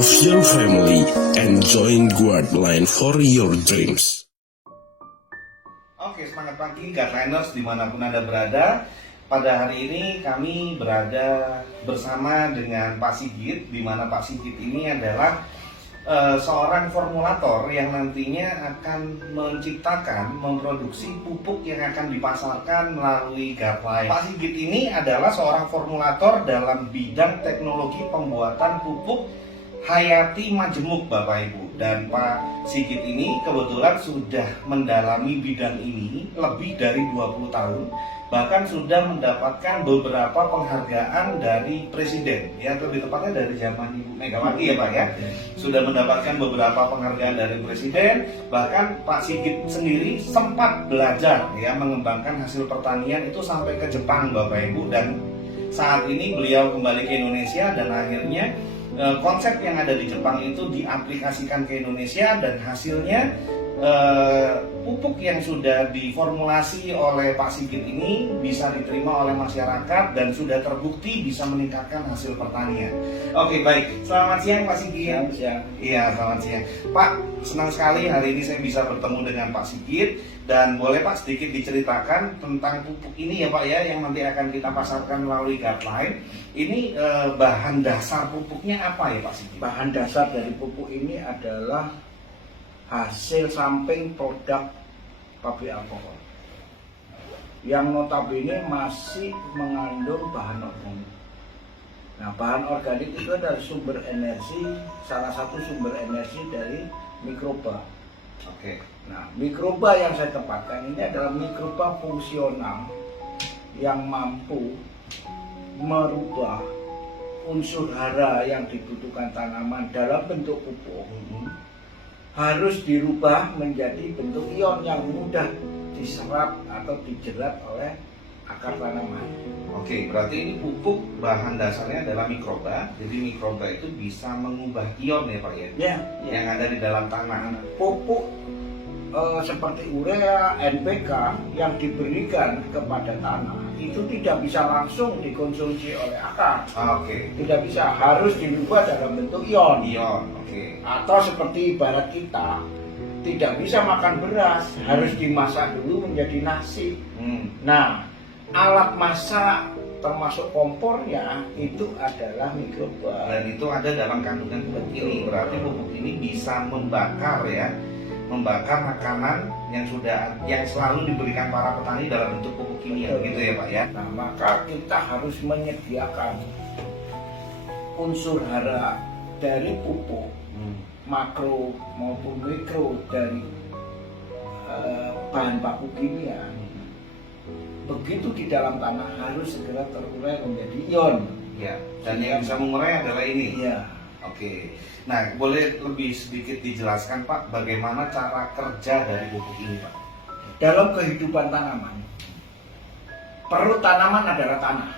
of your family and join Guardline for your dreams. Oke, semangat pagi Guardliners dimanapun Anda berada. Pada hari ini kami berada bersama dengan Pak Sigit, di mana Pak Sigit ini adalah seorang formulator yang nantinya akan menciptakan, memproduksi pupuk yang akan dipasarkan melalui Guardline. Pak Sigit ini adalah seorang formulator dalam bidang teknologi pembuatan pupuk hayati majemuk, Bapak Ibu. Dan Pak Sigit ini kebetulan sudah mendalami bidang ini lebih dari 20 tahun. Bahkan sudah mendapatkan beberapa penghargaan dari Presiden, ya lebih tepatnya dari zaman Ibu Megawati ya Pak ya. Sudah mendapatkan beberapa penghargaan dari Presiden. Bahkan Pak Sigit sendiri sempat belajar ya mengembangkan hasil pertanian itu sampai ke Jepang, Bapak Ibu. Dan saat ini beliau kembali ke Indonesia dan akhirnya konsep yang ada di Jepang itu diaplikasikan ke Indonesia dan hasilnya pupuk yang sudah diformulasi oleh Pak Sigit ini bisa diterima oleh masyarakat dan sudah terbukti bisa meningkatkan hasil pertanian. Oke, baik. Selamat siang Pak Sigit. Selamat siang. Iya, selamat siang. Pak, senang sekali hari ini saya bisa bertemu dengan Pak Sigit. Dan boleh Pak sedikit diceritakan tentang pupuk ini ya Pak ya, yang nanti akan kita pasarkan melalui Guardline. Ini bahan dasar pupuknya apa ya Pak Sigit? Bahan dasar dari pupuk ini adalah hasil samping produk pabrik alkohol yang notabene masih mengandung bahan organik. Nah, bahan organik itu adalah sumber energi, salah satu sumber energi dari mikroba. Oke. Nah, mikroba yang saya tempatkan ini adalah mikroba fungsional yang mampu merubah unsur hara yang dibutuhkan tanaman dalam bentuk pupuk harus dirubah menjadi bentuk ion yang mudah diserap atau dijerat oleh akar tanaman. Oke, berarti ini pupuk bahan dasarnya adalah mikroba. Jadi mikroba itu bisa mengubah ion ya Pak ya? Ya, Yang ada di dalam tanah. pupuk seperti urea, NPK yang diberikan kepada tanah itu tidak bisa langsung dikonsumsi oleh akar. Oke. Tidak bisa, harus dirubah dalam bentuk ion. Ion, oke. Atau seperti ibarat kita tidak bisa makan beras, harus dimasak dulu menjadi nasi. Nah, alat masak termasuk kompornya itu adalah mikroba. Dan itu ada dalam kandungan pupuk ini. Berarti pupuk ini bisa membakar ya, membakar makanan yang selalu diberikan para petani dalam bentuk pupuk kimia, gitu ya Pak ya. Nah, maka kita harus menyediakan unsur hara dari pupuk makro maupun mikro dari bahan baku kimia. Begitu di dalam tanah harus segera terurai menjadi ion. Ya, dan yang bisa mengurai adalah ini. Iya. Oke. Nah, boleh lebih sedikit dijelaskan Pak bagaimana cara kerja dari pupuk ini Pak? Dalam kehidupan tanaman, perut tanaman adalah tanah.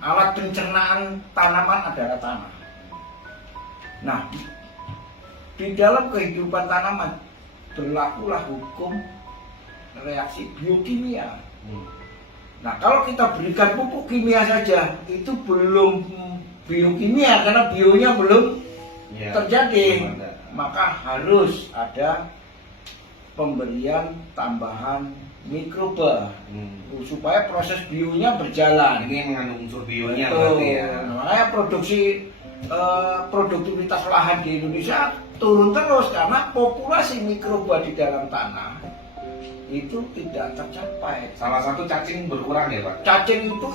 Alat pencernaan tanaman adalah tanah. Nah, di dalam kehidupan tanaman berlakulah hukum reaksi biokimia. Nah, kalau kita berikan pupuk kimia saja, itu belum biokimia karena bionya belum terjadi. Maka harus ada pemberian tambahan mikroba supaya proses bionya berjalan. Ini yang mengandung unsur bionya Betul. berarti ya. Makanya produktivitas lahan di Indonesia turun terus karena populasi mikroba di dalam tanah itu tidak tercapai. Salah satu cacing berkurang ya Pak? Cacing itu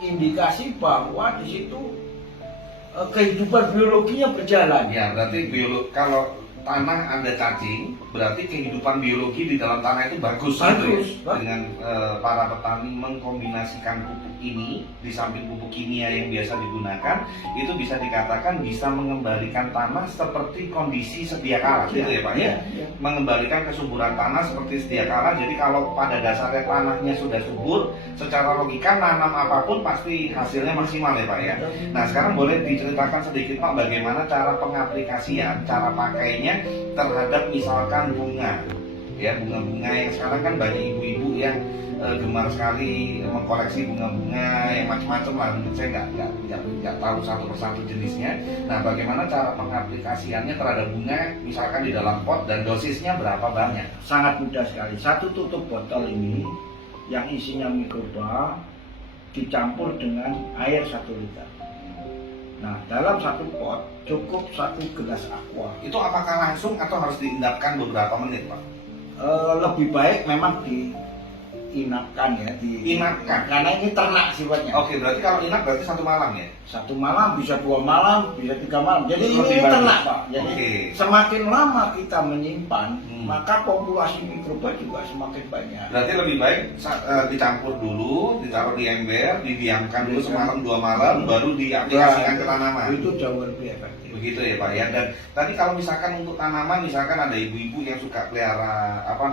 indikasi bahwa di situ kehidupan biologinya berjalan. Ya, berarti kalau tanah ada cacing, berarti kehidupan biologi di dalam tanah itu bagus. Gitu ya? Dengan para petani mengkombinasikan pupuk ini di samping pupuk kimia yang biasa digunakan, itu bisa dikatakan bisa mengembalikan tanah seperti kondisi sedia kala, gitu ya Pak ya? Mengembalikan kesuburan tanah seperti sedia kala. Jadi kalau pada dasarnya tanahnya sudah subur, secara logika nanam apapun pasti hasilnya maksimal ya Pak ya. Nah, sekarang boleh diceritakan sedikit Pak bagaimana cara pengaplikasian, cara pakainya terhadap misalkan bunga ya, bunga-bunga yang sekarang kan banyak ibu-ibu yang gemar sekali mengkoleksi bunga-bunga yang macam-macam lah. Menurut saya nggak tahu satu persatu jenisnya. Nah, bagaimana cara mengaplikasikannya terhadap bunga, misalkan di dalam pot, dan dosisnya berapa banyak? Sangat mudah sekali. Satu tutup botol ini yang isinya mikroba dicampur dengan air 1 liter. Nah, dalam satu pot cukup 1 gelas aqua. Itu apakah langsung atau harus diendapkan beberapa menit, Pak? Lebih baik memang diinapkan ya, Inapkan? karena ini ternak sifatnya. Oke, berarti kalau inap berarti 1 malam ya? 1 malam, bisa 2 malam, bisa 3 malam. Jadi Itu lebih ini bagus. ternak, Pak. Jadi Oke. semakin lama kita menyimpan, Hmm. maka populasi mikroba juga semakin banyak. Berarti lebih baik dicampur dulu, ditaruh di ember, didiamkan dulu semalam 2 malam, baru diaplikasikan ke tanaman. Itu jauh lebih efektif. Begitu ya Pak ya. Dan tadi kalau misalkan untuk tanaman, misalkan ada ibu-ibu yang suka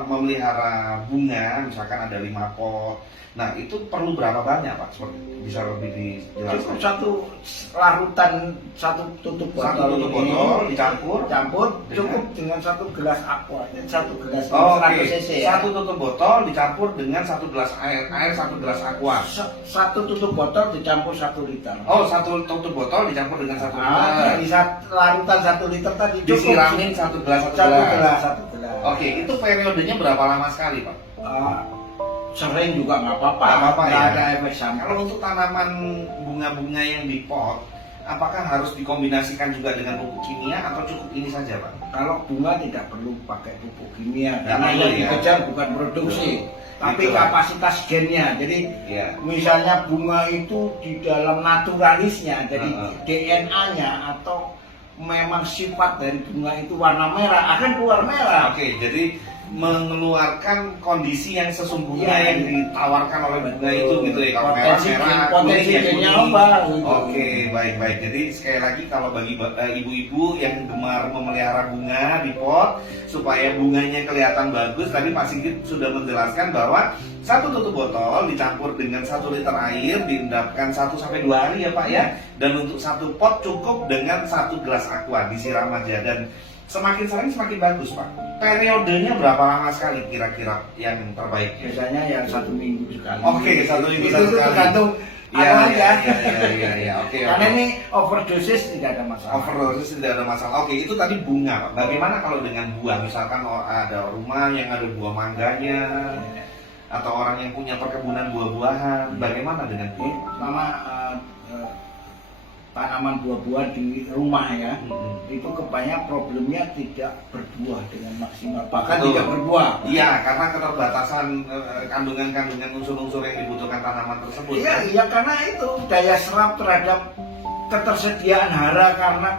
memelihara bunga, misalkan ada 5 pot. Nah, itu perlu berapa banyak Pak? Seperti bisa lebih Cukup dijelaskan. satu larutan, 1 tutup botol, Satu tutup ini, botol dicampur cukup dengan 1 gelas aqua, 1 gelas Oh, 100 oke. cc ya. 1 tutup botol dicampur dengan 1 gelas air 1 gelas aqua. 1 tutup botol dicampur 1 liter. Oh, 1 tutup botol dicampur dengan 1 Nah, liter. di larutan 1 liter tadi cukup Disiramin 1 gelas 1 1 gelas. gelas, 1 gelas. Oke, itu periodenya berapa lama sekali Pak? Sering juga nggak apa-apa. Nggak apa-apa Nggak ya. ada efek samping. Kalau untuk tanaman bunga-bunga yang di pot, apakah harus dikombinasikan juga dengan pupuk kimia atau cukup ini saja Pak? Kalau bunga tidak perlu pakai pupuk kimia Nggak karena perlu yang ya. dikejar bukan produksi, tapi Gitu. kapasitas gennya. Jadi Iya. misalnya bunga itu di dalam naturalisnya, jadi DNA-nya atau memang sifat dari bunga itu warna merah, akan keluar merah. Oke, jadi mengeluarkan kondisi yang sesungguhnya Iya, yang ditawarkan oleh bunga itu gitu ya. Kalau merah Potensi merah, potensi kuning ya gennya kuning. apa gitu. Oke, baik-baik. Jadi sekali lagi kalau bagi ibu-ibu yang gemar memelihara bunga di pot supaya bunganya kelihatan bagus, tadi Pak Sigit sudah menjelaskan bahwa 1 tutup botol dicampur dengan 1 liter air, diendapkan 1-2 hari ya Pak ya. Dan untuk 1 pot cukup dengan 1 gelas aqua, disiram aja. Dan semakin sering semakin bagus Pak. Periodenya berapa lama sekali kira-kira yang terbaik? Biasanya yang 1 minggu sekali. Oke, 1 minggu itu sekali. tergantung Iya, apa iya, aja. iya, oke. Karena ini overdosis tidak ada masalah. Overdosis tidak ada masalah. Oke, itu tadi bunga Pak. Bagaimana kalau dengan buah? Misalkan ada rumah yang ada buah mangganya, atau orang yang punya perkebunan buah-buahan, bagaimana dengan Ini buah? sama tanaman buah-buahan di rumah ya, itu kebanyakan problemnya tidak berbuah dengan maksimal, bahkan Betul. tidak berbuah. Iya, karena keterbatasan kandungan-kandungan unsur-unsur yang dibutuhkan tanaman tersebut. Iya, iya, karena itu daya serap terhadap ketersediaan hara karena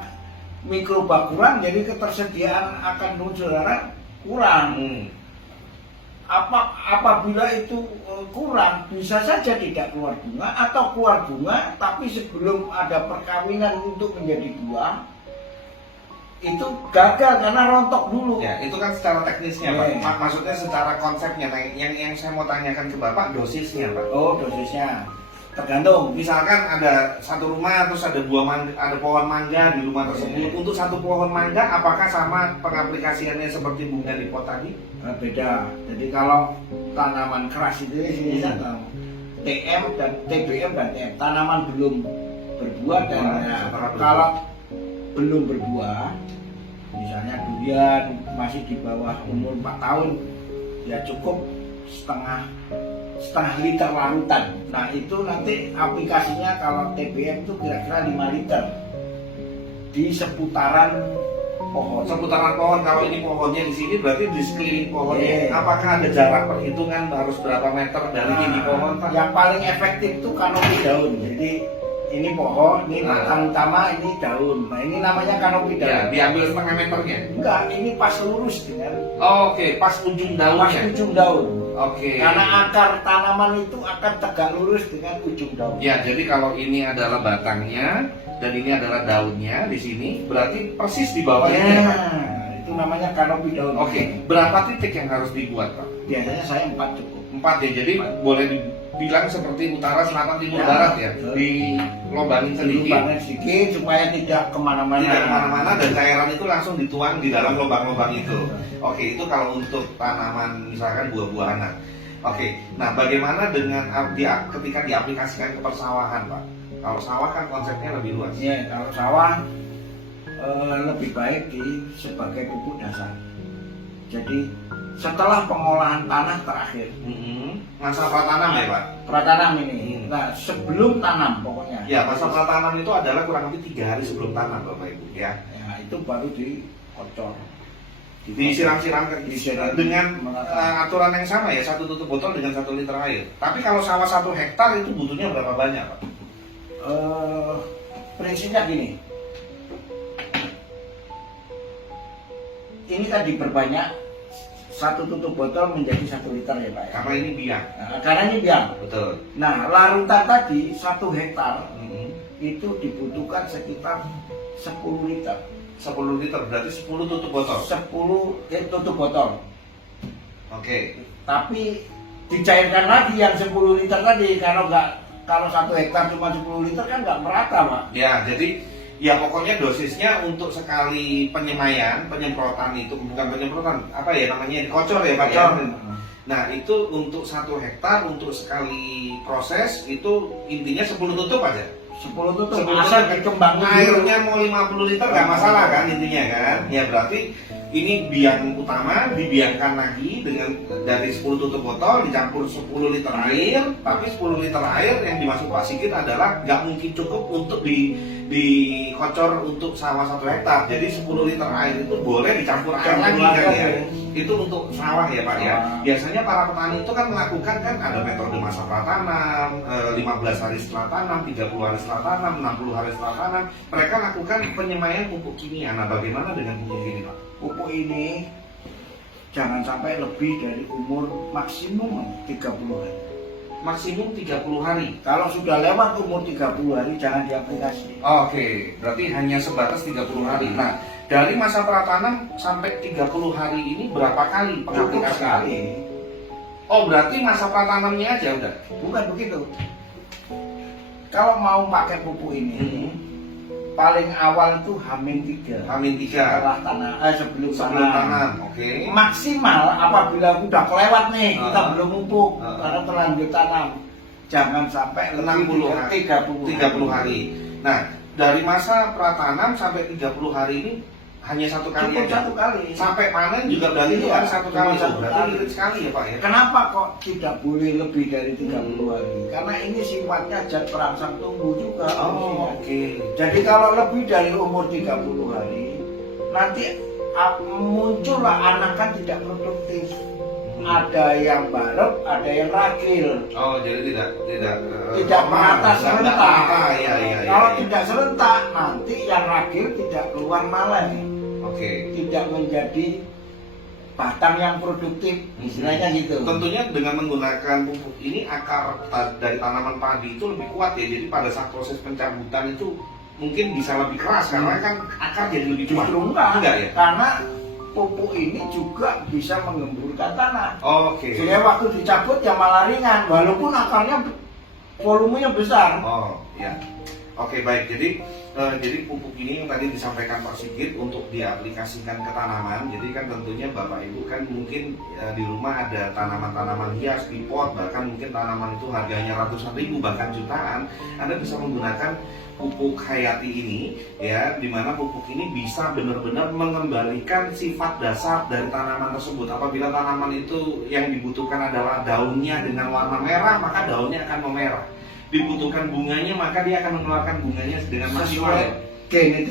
mikroba kurang, jadi ketersediaan akan unsur hara kurang. Apabila itu kurang, bisa saja tidak keluar bunga atau keluar bunga tapi sebelum ada perkawinan untuk menjadi buah itu gagal karena rontok dulu. Ya, itu kan secara teknisnya Pak. Iya. Maksudnya secara konsepnya. Nah, yang saya mau tanyakan ke Bapak dosisnya Pak. Oh, dosisnya tergantung. Misalkan ada satu rumah terus ada ada pohon mangga di rumah tersebut. Untuk satu pohon mangga apakah sama pengaplikasiannya seperti bunga di pot tadi? Beda. Jadi kalau tanaman keras itu misalnya TM dan TBM dan TM, tanaman belum berbuah dan Setelah berbuah. kalau belum berbuah, misalnya durian masih di bawah umur 4 tahun, ya cukup setengah liter larutan. Nah itu nanti aplikasinya kalau TBM itu kira-kira 5 liter di seputaran pohon. Seputaran pohon, kalau ini pohonnya di sini berarti di sekeliling pohonnya. Iya. Apakah ada jarak perhitungan harus berapa meter dari ini pohon Pak? Yang paling efektif itu kanopi daun. Jadi ini pohon, ini batang utama, ini daun. Nah ini namanya kanopi Ya, daun. diambil setengah meternya. Enggak, ini pas lurus dengan Oke, pas ujung pas daunnya. ujung daun. Oke. Karena akar tanaman itu akan tegak lurus dengan ujung daun. Ya, jadi kalau ini adalah batangnya dan ini adalah daunnya di sini, berarti persis di bawahnya. Ya, ya, Pak? itu namanya kanopi daun. Oke, berapa titik yang harus dibuat Pak? Biasanya saya 4 cukup. 4 4 ya, jadi boleh dibilang seperti utara, selatan, timur, barat ya, dilobangin sedikit. Lubangin sedikit supaya tidak kemana-mana. Tidak kemana-mana dan cairan itu langsung dituang di dalam lubang-lubang itu. Oke, itu kalau untuk tanaman misalkan buah-buahan. Oke, nah bagaimana dengan ketika diaplikasikan ke persawahan, Pak? Kalau sawah kan konsepnya lebih luas. Ya, kalau sawah lebih baik sebagai pupuk dasar. Jadi setelah pengolahan tanah terakhir, Masa pratanam ya, Pak? pratanam ini. Nah, sebelum tanam pokoknya. Ya, masa pratanam itu adalah kurang lebih 3 hari sebelum tanam, Bapak Ibu ya. Ya, itu baru dikocor. Disiram-siram dengan aturan yang sama ya, 1 tutup botol dengan 1 liter air. Tapi kalau sawah 1 hektar itu butuhnya berapa banyak, Pak? Prinsipnya gini. Ini kan diperbanyak 1 tutup botol menjadi 1 liter ya, Pak. Karena ini biang. Nah, karena ini biang. Betul. Nah, larutan tadi 1 hektar itu dibutuhkan sekitar 10 liter. 10 liter berarti 10 tutup botol. 10 tutup botol. Oke. Tapi dicairkan lagi yang 10 liter tadi, kalau 1 hektar cuma 10 liter kan nggak merata, Pak. Ya, jadi ya pokoknya dosisnya untuk sekali penyemprotan itu bukan penyemprotan, apa ya namanya, dikocor ya, Pak ya. Nah, itu untuk 1 hektar untuk sekali proses itu intinya 10 tutup aja. 10 tutup, 10 asal tutup. dikembangin Airnya mau 50 liter nggak masalah kan intinya kan. Ya berarti ini biang utama dibiangkan lagi dengan dari 10 tutup botol dicampur 10 liter air, tapi 10 liter air yang dimaksud Pak Sigit adalah nggak mungkin cukup untuk dikocor untuk sawah 1 hektar. Jadi 10 liter air itu boleh dicampur air lagi kan ya. Itu untuk sawah ya, Pak ya. Biasanya para petani itu kan melakukan kan ada metode masa pratanam, 15 hari setelah tanam, 30 hari setelah tanam, 60 hari setelah tanam. Mereka lakukan penyemaian pupuk kimia. Nah, bagaimana dengan pupuk ini, Pak? pupuk ini jangan sampai lebih dari umur maksimum 30 hari. Maksimum 30 hari. Kalau sudah lewat umur 30 hari jangan diaplikasi. Oke, berarti hanya sebatas 30 hari. Nah, dari masa pratanam sampai 30 hari ini berapa kali Cukup pengaplikasian? sekali. Oh, berarti masa pratanamnya aja udah. Bukan begitu. Kalau mau pakai pupuk ini, paling awal itu H-3. H-3 Setelah tanam, sebelum tanam. Oke. Maksimal apabila udah kelewat nih, kita belum pupuk, Uh-huh. karena terlanjur tanam. Jangan sampai 60 lebih dari 30 hari. Nah, dari masa pratanam sampai 30 hari ini hanya 1 kali Cukup aja. 1 kali. Sampai panen juga berarti itu Iya, kan 1 cuma kali. 1 Berarti kali. irit sekali ya, Pak ya. Kenapa kok tidak boleh lebih dari 30 hari? Karena ini sifatnya zat perangsang tumbuh juga. Oh, oke. Jadi kalau lebih dari umur 30 hari, nanti muncullah anakan tidak produktif. Ada yang barep, ada yang ragil. Oh, jadi tidak Merata serentak. Iya. Kalau tidak serentak, nanti yang ragil tidak keluar malah. Oke. Tidak menjadi batang yang produktif, istilahnya gitu. Tentunya dengan menggunakan pupuk ini akar dari tanaman padi itu lebih kuat ya. Jadi pada saat proses pencabutan itu mungkin bisa lebih keras karena kan akar jadi lebih kuat. Justru enggak ya? Karena pupuk ini juga bisa mengemburkan tanah. Oke. Jadi waktu dicabut ya malah ringan, walaupun akarnya volumenya besar. Oh, ya. Oke, baik. Jadi pupuk ini yang tadi disampaikan Pak Sigit untuk diaplikasikan ke tanaman. Jadi kan tentunya Bapak Ibu kan mungkin di rumah ada tanaman-tanaman hias di pot, bahkan mungkin tanaman itu harganya ratusan ribu bahkan jutaan. Anda bisa menggunakan pupuk hayati ini ya, dimana pupuk ini bisa benar-benar mengembalikan sifat dasar dari tanaman tersebut. Apabila tanaman itu yang dibutuhkan adalah daunnya dengan warna merah, maka daunnya akan memerah. Dibutuhkan bunganya, maka dia akan mengeluarkan bunganya dengan maksimal.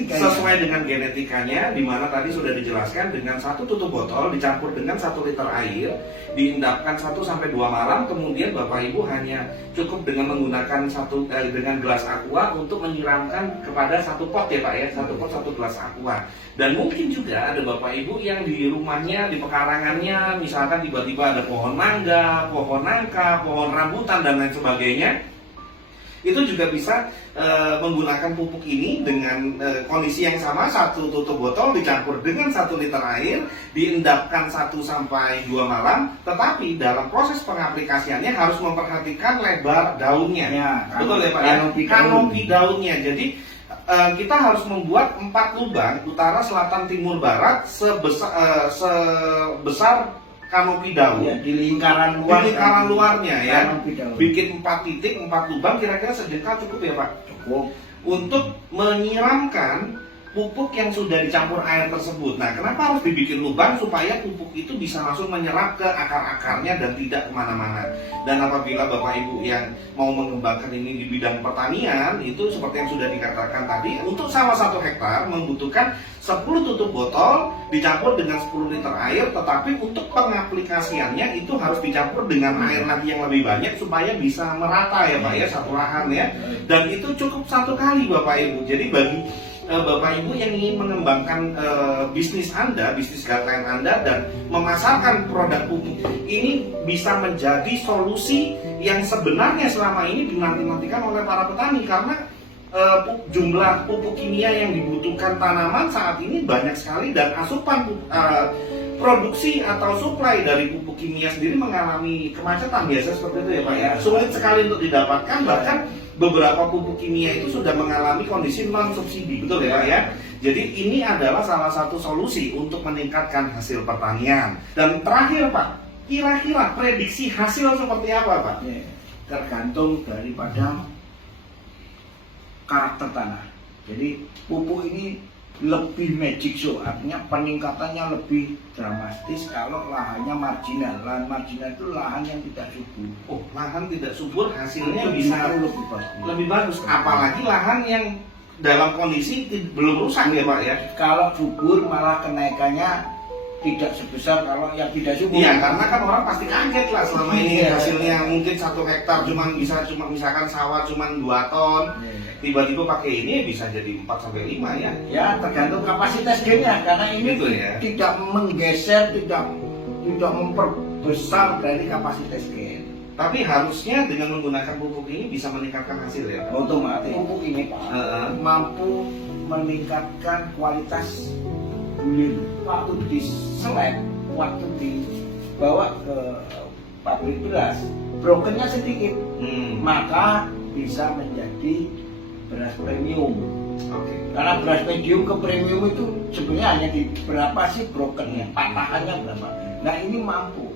Sesuai dengan genetikanya, di mana tadi sudah dijelaskan dengan 1 tutup botol dicampur dengan 1 liter air, diendapkan 1-2 malam, kemudian Bapak Ibu hanya cukup dengan menggunakan dengan gelas aqua untuk menyiramkan kepada 1 pot ya Pak ya, 1 pot 1 gelas aqua. Dan mungkin juga ada Bapak Ibu yang di rumahnya, di pekarangannya, misalkan tiba-tiba ada pohon mangga, pohon nangka, pohon rambutan dan lain sebagainya. itu juga bisa menggunakan pupuk ini dengan kondisi yang sama, 1 tutup botol dicampur dengan 1 liter air, diendapkan 1 sampai 2 malam, tetapi dalam proses pengaplikasiannya harus memperhatikan lebar daunnya. Ya, Betul ya Pak ya? kanopi Kanopi daunnya. Jadi kita harus membuat 4 lubang utara, selatan, timur, barat sebesar kanopi daun. Ya, di lingkaran luar. Di lingkaran luarnya ya. Kanopi daun. Bikin 4 titik, 4 lubang, kira-kira sejengkal cukup ya Pak? Cukup. Untuk menyiramkan pupuk yang sudah dicampur air tersebut. Nah, kenapa harus dibikin lubang? Supaya pupuk itu bisa langsung menyerap ke akar-akarnya dan tidak kemana-mana. Dan apabila Bapak Ibu yang mau mengembangkan ini di bidang pertanian, itu seperti yang sudah dikatakan tadi, untuk salah 1 hektar membutuhkan 10 tutup botol dicampur dengan 10 liter air, tetapi untuk pengaplikasiannya itu harus dicampur dengan air lagi yang lebih banyak supaya bisa merata ya Pak ya, satu lahan ya. Dan itu cukup 1 kali Bapak Ibu. Jadi bagi Bapak Ibu yang ingin mengembangkan bisnis Anda, bisnis guideline Anda, dan memasarkan produk pupuk ini bisa menjadi solusi yang sebenarnya selama ini dinanti-nantikan oleh para petani, karena jumlah pupuk kimia yang dibutuhkan tanaman saat ini banyak sekali, dan asupan produksi atau suplai dari pupuk kimia sendiri mengalami kemacetan biasa seperti itu ya Pak ya. Sulit sekali untuk didapatkan, bahkan beberapa pupuk kimia itu sudah mengalami kondisi non subsidi, betul ya Pak ya. Jadi ini adalah salah satu solusi untuk meningkatkan hasil pertanian. Dan terakhir Pak, kira-kira prediksi hasil seperti apa Pak? Ya, tergantung daripada karakter tanah. Jadi pupuk ini lebih magic show, artinya peningkatannya lebih dramatis kalau lahannya marginal. Lahan marginal itu lahan yang tidak subur. Oh, lahan tidak subur hasilnya Itu bisa lebih bagus. Apalagi lahan yang dalam kondisi belum rusak ya Pak ya. Kalau subur malah kenaikannya tidak sebesar kalau yang tidak subur. Iya, karena kan orang pasti kaget lah selama ini Iya. hasilnya mungkin 1 hektar cuma misalkan sawah cuma 2 ton. Tiba-tiba pakai ini bisa jadi 4 sampai 5 ya. Ya, tergantung kapasitas gennya, karena ini Gitu ya. tidak menggeser, tidak memperbesar dari kapasitas gen. Tapi harusnya dengan menggunakan pupuk ini bisa meningkatkan hasil ya. Otomatis pupuk ini Pak mampu meningkatkan kualitas bulir. Waktu diselek, waktu dibawa ke pabrik beras, brokennya sedikit, maka bisa menjadi beras premium. Oke. Karena beras medium ke premium itu sebenarnya hanya di berapa sih brokennya, patahannya berapa. Nah ini mampu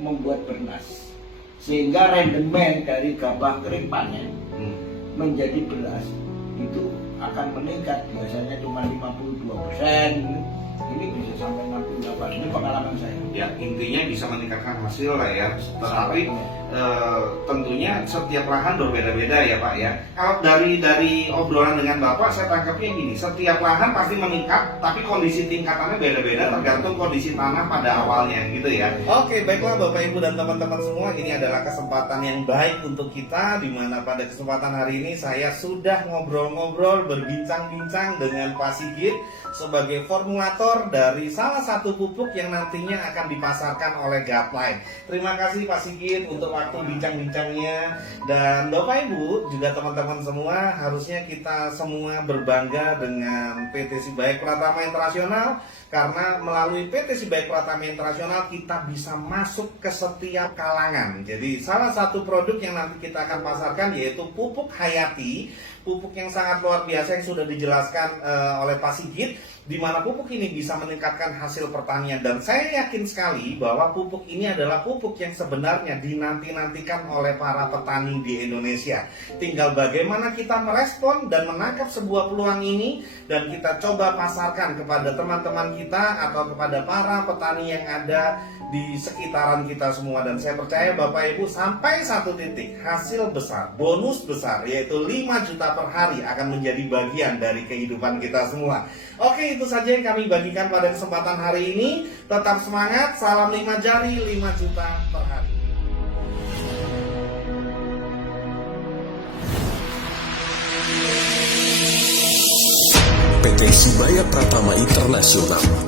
membuat bernas, sehingga rendemen dari gabah kering panen menjadi beras itu akan meningkat, biasanya cuma 52%, ini bisa sampai 68%. Ini pengalaman saya. Ya, intinya bisa meningkatkan hasil lah ya. Tetapi tentunya setiap lahan berbeda-beda ya Pak ya. Kalau dari obrolan dengan Bapak saya tangkapnya gini, setiap lahan pasti meningkat, tapi kondisi tingkatannya beda-beda tergantung kondisi tanah pada awalnya gitu ya. Oke, baiklah Bapak Ibu dan teman-teman semua, ini adalah kesempatan yang baik untuk kita, di mana pada kesempatan hari ini saya sudah ngobrol-ngobrol, berbincang-bincang dengan Pak Sigit sebagai formulator dari salah satu pupuk yang nantinya akan dipasarkan oleh Guideline. Terima kasih Pak Sigit untuk waktu bincang-bincangnya, dan Bapak Ibu juga teman-teman semua, harusnya kita semua berbangga dengan PT Sibaik Pratama Internasional, karena melalui PT Sibaik Pratama Internasional kita bisa masuk ke setiap kalangan. Jadi salah satu produk yang nanti kita akan pasarkan yaitu pupuk Hayati, pupuk yang sangat luar biasa yang sudah dijelaskan oleh Pak Sigit, di mana pupuk ini bisa meningkatkan hasil pertanian. Dan saya yakin sekali bahwa pupuk ini adalah pupuk yang sebenarnya dinanti-nantikan oleh para petani di Indonesia. Tinggal bagaimana kita merespon dan menangkap sebuah peluang ini, dan kita coba pasarkan kepada teman-teman kita atau kepada para petani yang ada di sekitaran kita semua. Dan saya percaya Bapak Ibu sampai satu titik hasil besar, bonus besar, yaitu 5 juta per hari akan menjadi bagian dari kehidupan kita semua. Oke, itu saja yang kami bagikan pada kesempatan hari ini. Tetap semangat, salam 5 jari, 5 juta per hari. PT Sibaik Pratama Internasional